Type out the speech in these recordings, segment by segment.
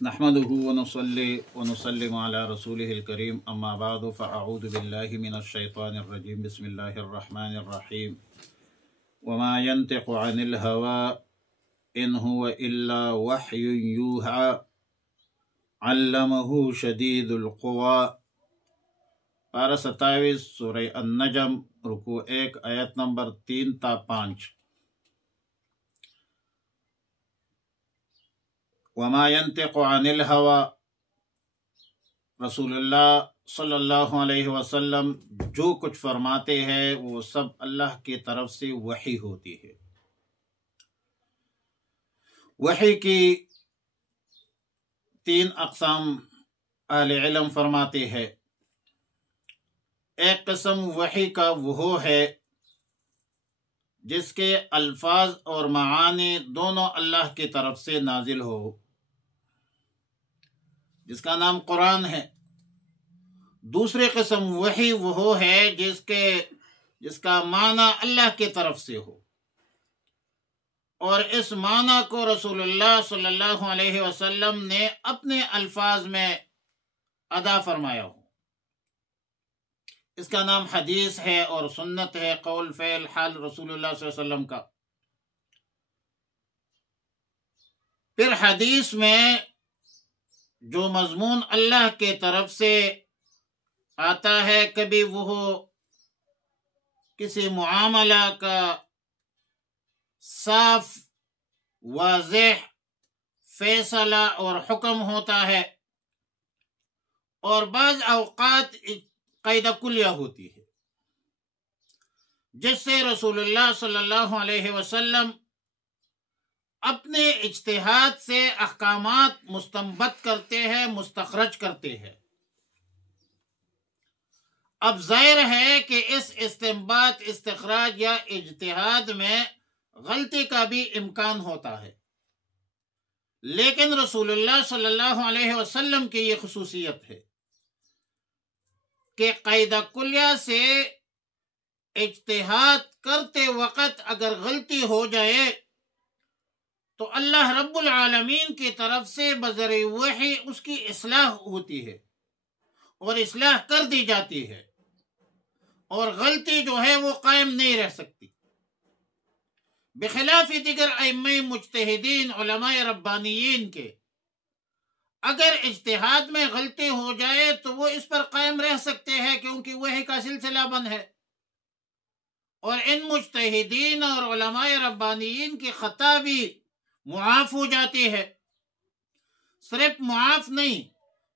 نحمده ونصلي ونسلم على رسوله الكريم اما بعد فاعوذ بالله من الشيطان الرجيم بسم الله الرحمن الرحيم وما ينطق عن الهوى ان هو الا وحي يوحى علمه شدید القوى۔ پارہ 27 سورہ النجم، رکوع 1 آیت نمبر 3 تا 5۔ وما ينطق عن الهوى، رسول اللہ صلی اللہ علیہ وسلم جو کچھ فرماتے ہیں وہ سب اللہ کی طرف سے وحی ہوتی ہے۔ وحی کی 3 اقسام اہل علم فرماتے ہیں۔ ایک قسم وحی کا وہ ہے جس کے الفاظ اور معانی دونوں اللہ کی طرف سے نازل ہو، جس کا نام قرآن ہے۔ دوسری قسم وحی وہ ہے جس کا معنی اللہ کی طرف سے ہو اور اس معنی کو رسول اللہ صلی اللہ علیہ وسلم نے اپنے الفاظ میں ادا فرمایا ہو۔ اس کا نام حدیث ہے اور سنت ہے، قول فعل حال رسول اللہ صلی اللہ علیہ وسلم کا۔ پھر حدیث میں جو مضمون اللہ کے طرف سے آتا ہے، کبھی وہ کسی معاملہ کا صاف واضح فیصلہ اور حکم ہوتا ہے، اور بعض اوقات قاعدہ کلیہ ہوتی ہے جس سے رسول اللہ صلی اللہ علیہ وسلم اپنے اجتہاد سے احکامات مستنبط کرتے ہیں، مستخرج کرتے ہیں۔ اب ظاہر ہے کہ اس استنباط، استخراج یا اجتہاد میں غلطی کا بھی امکان ہوتا ہے، لیکن رسول اللہ صلی اللہ علیہ وسلم کی یہ خصوصیت ہے کہ قاعدہ کلیہ سے اجتہاد کرتے وقت اگر غلطی ہو جائے تو اللہ رب العالمین کی طرف سے بذریعہ وحی اس کی اصلاح ہوتی ہے اور اصلاح کر دی جاتی ہے، اور غلطی جو ہے وہ قائم نہیں رہ سکتی۔ بخلاف دیگر ائمہ مجتہدین، علماء ربانیین کے، اگر اجتہاد میں غلطی ہو جائے تو وہ اس پر قائم رہ سکتے ہیں کیونکہ وحی کا سلسلہ بند ہے، اور ان مجتہدین اور علماء ربانیین کی خطا بھی معاف ہو جاتی ہے۔ صرف معاف نہیں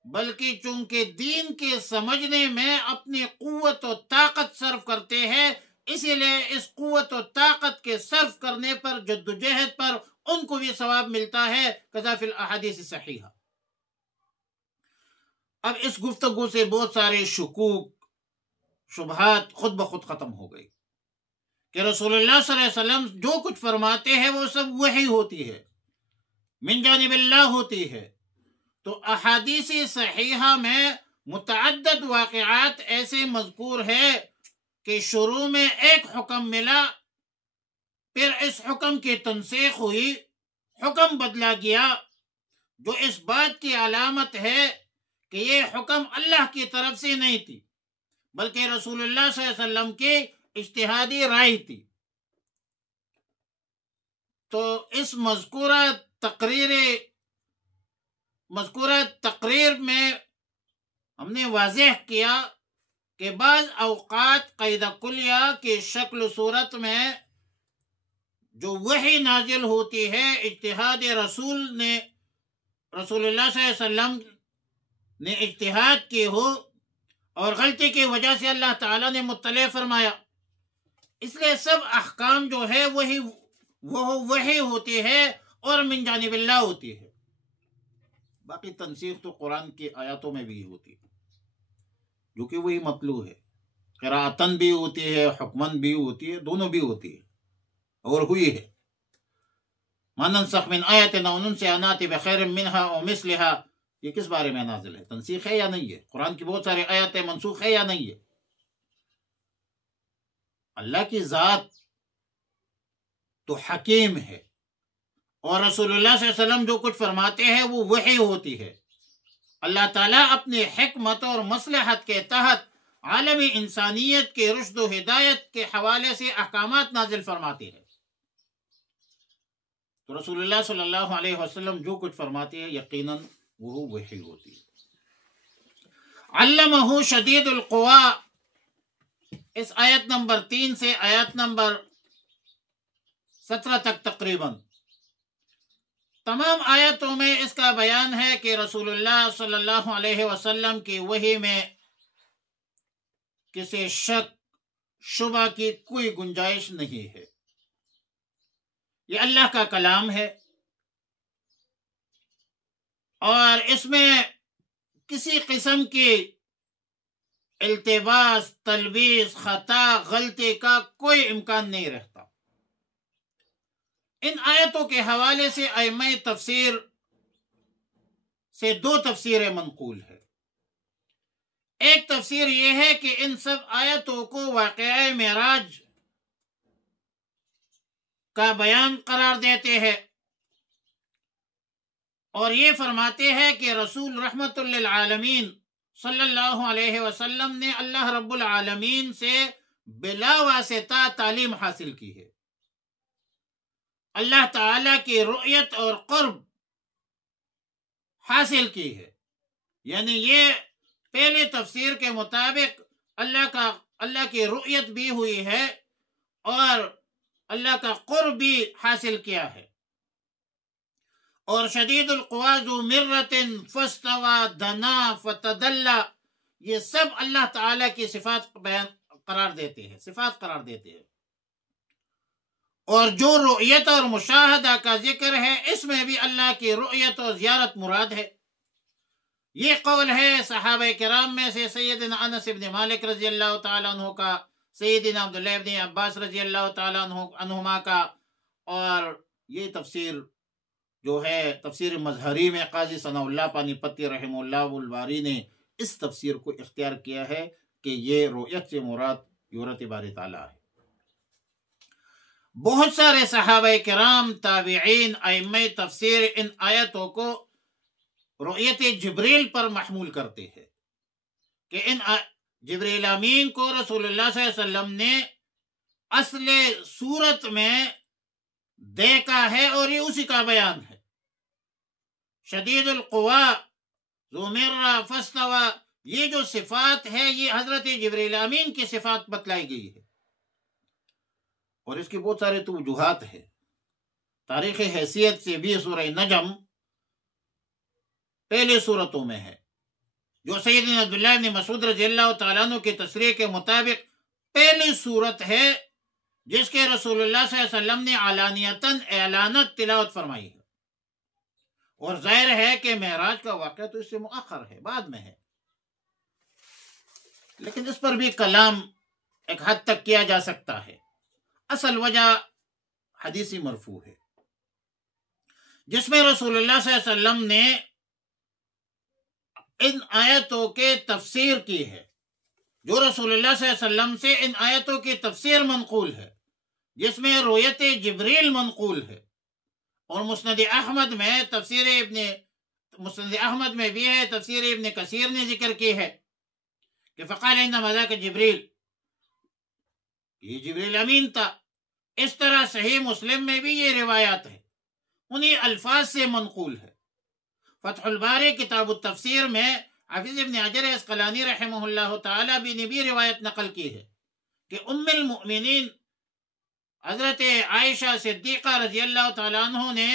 بلکہ چونکہ دین کے سمجھنے میں اپنی قوت و طاقت صرف کرتے ہیں، اسی لیے اس قوت و طاقت کے صرف کرنے پر، جدوجہد پر ان کو بھی ثواب ملتا ہے، کذا فی الاحادیث صحیحہ۔ اب اس گفتگو سے بہت سارے شکوک، شبہات خود بخود ختم ہو گئی کہ رسول اللہ صلی اللہ علیہ وسلم جو کچھ فرماتے ہیں وہ سب وحی ہوتی ہے، من جانب اللہ ہوتی ہے۔ تو احادیث صحیحہ میں متعدد واقعات ایسے مذکور ہے کہ شروع میں ایک حکم ملا، پھر اس حکم کی تنسیخ ہوئی، حکم بدلا گیا، جو اس بات کی علامت ہے کہ یہ حکم اللہ کی طرف سے نہیں تھی بلکہ رسول اللہ صلی اللہ علیہ وسلم کی اجتہادی رائے تھی۔ تو اس مذکورہ تقریر میں ہم نے واضح کیا کہ بعض اوقات قاعدہ کلیہ کی شکل و صورت میں جو وحی نازل ہوتی ہے، اجتہاد رسول اللہ صلی اللہ علیہ وسلم نے اجتہاد کی ہو اور غلطی کی وجہ سے اللہ تعالیٰ نے مطلع فرمایا، اس لیے سب احکام جو ہے وہ وحی ہوتی ہے اور من جانب اللہ ہوتی ہے۔ باقی تنسیخ تو قرآن کی آیاتوں میں بھی ہوتی ہے، جو کہ وہی مطلوب ہے، قراءتن بھی ہوتی ہے، حکمن بھی ہوتی ہے، دونوں بھی ہوتی ہے اور ہوئی ہے۔ ما ننسخ من آیت او ننسها نأتی بخیر منها او مثلها، یہ کس بارے میں نازل ہے؟ تنسیخ ہے یا نہیں ہے؟ قرآن کی بہت ساری آیاتیں منسوخ ہے یا نہیں ہے؟ اللہ کی ذات تو حکیم ہے، اور رسول اللہ صلی اللہ علیہ وسلم جو کچھ فرماتے ہیں وہ وحی ہوتی ہے۔ اللہ تعالیٰ اپنی حکمت اور مصلحت کے تحت عالمی انسانیت کے رشد و ہدایت کے حوالے سے احکامات نازل فرماتے ہیں۔ تو رسول اللہ صلی اللہ علیہ وسلم جو کچھ فرماتے ہیں یقیناً وہ وحی ہوتی ہے۔ علمہ شدید القوا، اس آیت نمبر 3 سے آیت نمبر 17 تک تقریباً تمام آیتوں میں اس کا بیان ہے کہ رسول اللہ صلی اللہ علیہ وسلم کی وحی میں کسی شک شبہ کی کوئی گنجائش نہیں ہے۔ یہ اللہ کا کلام ہے اور اس میں کسی قسم کی التباس، تلبیس، خطا، غلطی کا کوئی امکان نہیں رہتا۔ ان آیتوں کے حوالے سے ائمہ تفسیر سے 2 تفسیریں منقول ہے۔ ایک تفسیر یہ ہے کہ ان سب آیتوں کو واقعہ معراج کا بیان قرار دیتے ہیں اور یہ فرماتے ہیں کہ رسول رحمت للعالمین صلی اللہ علیہ وسلم نے اللہ رب العالمین سے بلا واسطہ تعلیم حاصل کی ہے، اللہ تعالی کی رؤیت اور قرب حاصل کی ہے۔ یعنی یہ پہلے تفسیر کے مطابق اللہ کی رؤیت بھی ہوئی ہے اور اللہ کا قرب بھی حاصل کیا ہے۔ اور شدید القوا ذو مرۃ فاستوى دنا فتدلى، یہ سب اللہ تعالی کی صفات قرار دیتے ہیں۔ اور جو رؤیت اور مشاہدہ کا ذکر ہے اس میں بھی اللہ کی رؤیت اور زیارت مراد ہے۔ یہ قول ہے صحابہ کرام میں سے سیدنا انس بن مالک رضی اللہ تعالیٰ عنہ کا، سیدنا عبداللہ بن عباس رضی اللہ تعالیٰ عنہما کا، اور یہ تفسیر جو ہے تفسیر مظہری میں قاضی ثناء اللہ پانی پتی رحمہ اللہ الباری نے اس تفسیر کو اختیار کیا ہے کہ یہ رؤیت سے مراد یورت باری تعالیٰ ہے۔ بہت سارے صحابہ کرام، تابعین، ائمہ تفسیر ان آیتوں کو رؤیت جبریل پر محمول کرتے ہیں کہ ان جبریل امین کو رسول اللہ صلی اللہ علیہ وسلم نے اصل صورت میں دیکھا ہے اور یہ اسی کا بیان ہے۔ شدید القوا ذو مرۃ فاستوى، یہ جو صفات ہے یہ حضرت جبریل امین کی صفات بتلائی گئی ہے اور اس کی بہت سارے وجوہات ہیں۔ تاریخی حیثیت سے بھی سورہ نجم پہلے صورتوں میں ہے، جو سیدنا عبداللہ بن مسعود رضی اللہ تعالیٰ عنہ کی تصریح کے مطابق پہلی صورت ہے جس کے رسول اللہ صلی اللہ علیہ وسلم نے علانیتاً اعلانت تلاوت فرمائی ہے، اور ظاہر ہے کہ معراج کا واقعہ تو اس سے مؤخر ہے، بعد میں ہے، لیکن اس پر بھی کلام ایک حد تک کیا جا سکتا ہے۔ اصل وجہ حدیثی مرفوع ہے جس میں رسول اللہ صلی اللہ علیہ وسلم نے ان آیتوں کے تفسیر کی ہے، جو رسول اللہ صلی اللہ علیہ وسلم سے ان آیتوں کی تفسیر منقول ہے، جس میں رؤیت جبریل منقول ہے، اور مسند احمد میں بھی ہے، تفسیر ابن کثیر نے ذکر کی ہے کہ فقال انما ذاک جبریل، یہ جبریل امین تھا۔ اس طرح صحیح مسلم میں بھی یہ روایات ہے، انہی الفاظ سے منقول ہے۔ فتح الباری کتاب التفسیر میں حافظ ابن حجر عسقلانی رحمہ اللہ تعالی بھی نے بھی روایت نقل کی ہے کہ ام المؤمنین حضرت عائشہ صدیقہ رضی اللہ تعالیٰ عنہ نے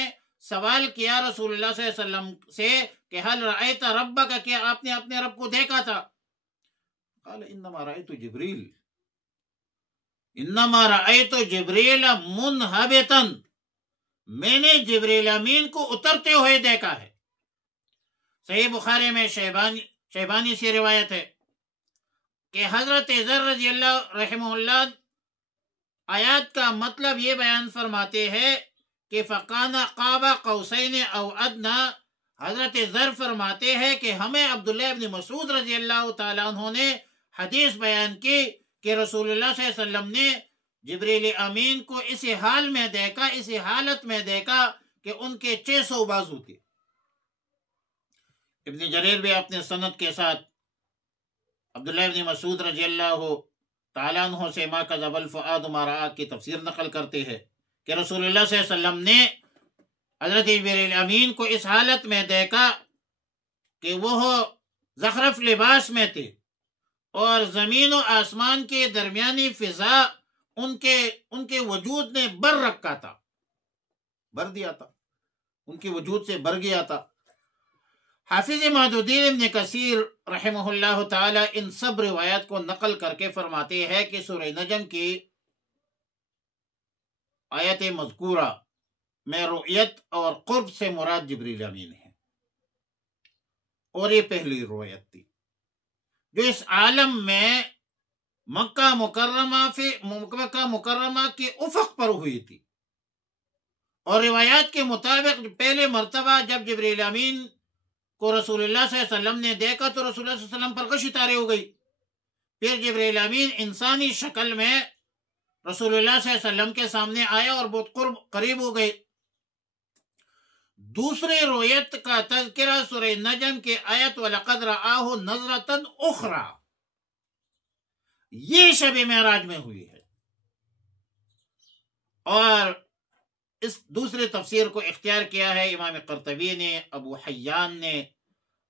سوال کیا رسول اللہ صلی اللہ علیہ وسلم سے کہ حل رأیت ربک، کیا آپ نے اپنے رب کو دیکھا تھا؟ قال انما رأیت جبریل، انما رأیت جبریل منہبتا، میں نے جبریل امین کو اترتے ہوئے دیکھا ہے۔ صحیح بخاری میں شیبانی سے روایت ہے کہ حضرت ذر رضی اللہ رحمہ اللہ آیات کا مطلب یہ بیان فرماتے ہیں کہ فَقَانَ قَابَ قَوْسَيْنِ أَوْ أَدْنَىٰ، حضرت ذر فرماتے ہیں کہ ہمیں عبداللہ ابن مسعود رضی اللہ تعالیٰ عنہ نے حدیث بیان کی کہ رسول اللہ صلی اللہ علیہ وسلم نے جبریل امین کو اسی حال میں دیکھا، اسی حالت میں دیکھا کہ ان کے 600 بازو تھے۔ ابن جریر بھی اپنے سند کے ساتھ عبداللہ ابن مسعود رضی اللہ تعالیٰ عنہ سے ما کذب الفؤاد ما رأى کی تفسیر نقل کرتے ہیں کہ رسول اللہ صلی اللہ علیہ وسلم نے حضرت جبریل امین کو اس حالت میں دیکھا کہ وہ زخرف لباس میں تھے اور زمین و آسمان کے درمیانی فضا ان کے وجود نے بر رکھا تھا، بر دیا تھا، ان کے وجود سے بر گیا تھا۔ حافظ مہد الدین ابن کثیر رحمہ اللہ تعالی ان سب روایات کو نقل کر کے فرماتے ہیں کہ سورہ نجم کی آیت مذکورہ میں رؤیت اور قرب سے مراد جبریل امین ہے، اور یہ پہلی روایت تھی جو اس عالم میں مکہ مکرمہ کے افق پر ہوئی تھی، اور روایات کے مطابق پہلے مرتبہ جب جبریل امین کو رسول اللہ صلی اللہ علیہ وسلم نے دیکھا تو رسول اللہ صلی اللہ علیہ وسلم پر غش طاری ہو گئی۔ پھر جبریل امین انسانی شکل میں رسول اللہ صلی اللہ علیہ وسلم کے سامنے آیا اور بہت قریب ہو گئے۔ دوسری روایت کا تذکرہ سورہ نجم کے آیت وَلَقَدْ رَآهُ نَظْرَةً أُخْرَى، یہ شب معراج میں ہوئی ہے، اور اس دوسری تفسیر کو اختیار کیا ہے امام قرطبی نے، ابو حیان نے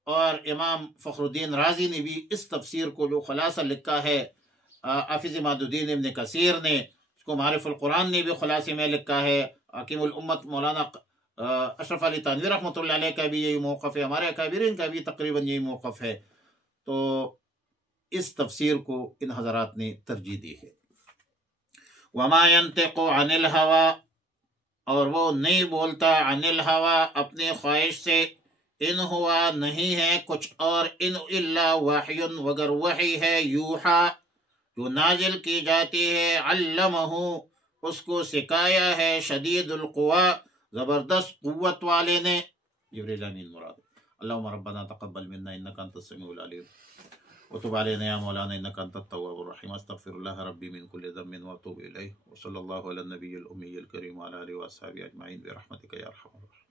اور امام فخر الدین رازی نے بھی اس تفسیر کو جو خلاصہ لکھا ہے، حافظ مہد الدین ابن کثیر نے اس کو معارف القرآن نے بھی خلاصے میں لکھا ہے، حکیم الامت مولانا اشرف علی تھانوی رحمۃ اللہ علیہ کا بھی یہی موقف ہے، ہمارے اکابرین کا بھی تقریباً یہی موقف ہے، تو اس تفسیر کو ان حضرات نے ترجیح دی ہے۔ وما ينطق عن الهوى، اور وہ نہیں بولتا عن الهوى اپنے خواہش سے، ان ہوا نہیں ہے کچھ اور، ان الا وحی وگر وحی ہے، یوحا جو نازل کی جاتی ہے، علمہ اس کو سکھایا ہے، شدید القوا زبردست قوت والے نے، جبریل امین مراد۔ اللہم ربنا تقبل منا انک انت السمیع العلیم وتب علینا یا مولانا انک انت التواب الرحیم، استغفر اللہ ربی من کل ذنب واتوب الیہ، وصلی اللہ علی النبی الامی الکریم وعلی آلہ واصحابہ اجمعین برحمتک یا ارحم الراحمین۔